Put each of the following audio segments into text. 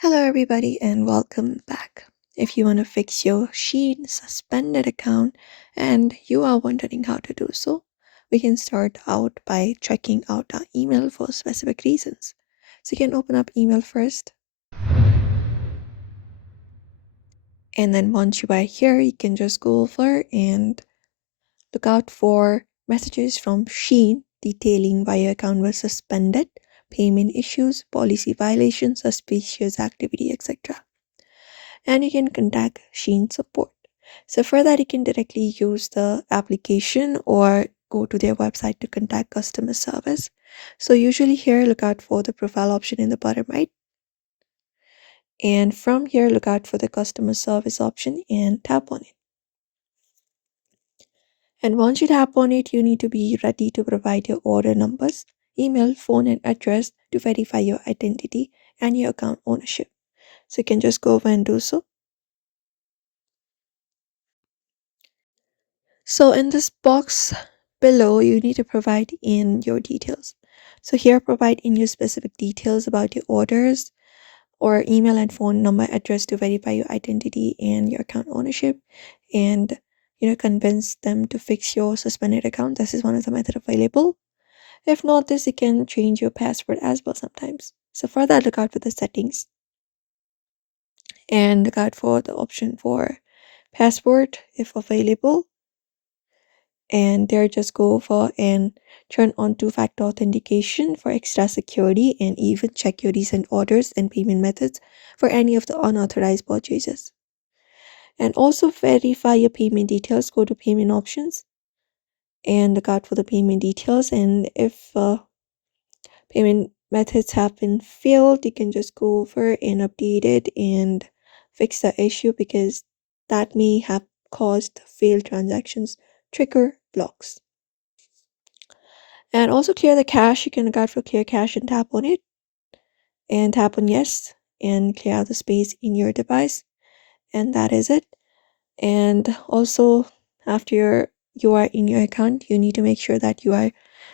Hello, everybody, and welcome back. If you want to fix your Shein suspended account and you are wondering how to do so, we can start out by checking out our email for specific reasons. So you can open up email first, and then once you are here, you can just go over and look out for messages from Shein detailing why your account was suspended, payment issues, policy violations, suspicious activity, etc. And you can contact Sheen support. So for that, you can directly use the application or go to their website to contact customer service. So usually here, look out for the profile option in the bottom right. And from here, look out for the customer service option and tap on it. And once you tap on it, you need to be ready to provide your order numbers, email, phone, and address to verify your identity and your account ownership. So you can just go over and do so. So in this box below, you need to provide in your details. So here, provide in your specific details about your orders or email and phone number address to verify your identity and your account ownership, and convince them to fix your suspended account. This is one of the method available. If not this, you can change your password as well sometimes. So for that, look out for the settings and look out for the option for password if available, and there just go over and turn on two-factor authentication for extra security, and even check your recent orders and payment methods for any of the unauthorized purchases. And also verify your payment details. Go to payment options and look out for the payment details, and if payment methods have been failed, you can just go over and update it and fix the issue, because that may have caused failed transactions trigger blocks. And also clear the cache. You can look out for clear cache and tap on it, and tap on yes, and clear out the space in your device, and that is it. And also, after you are in your account, you need to make sure that you are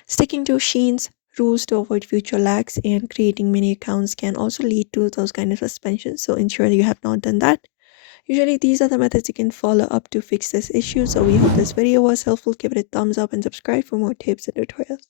sticking to Shein's rules to avoid future lags, and creating many accounts can also lead to those kind of suspensions, so ensure that you have not done that. Usually these are the methods you can follow up to fix this issue. So we hope this video was helpful. Give it a thumbs up and subscribe for more tips and tutorials.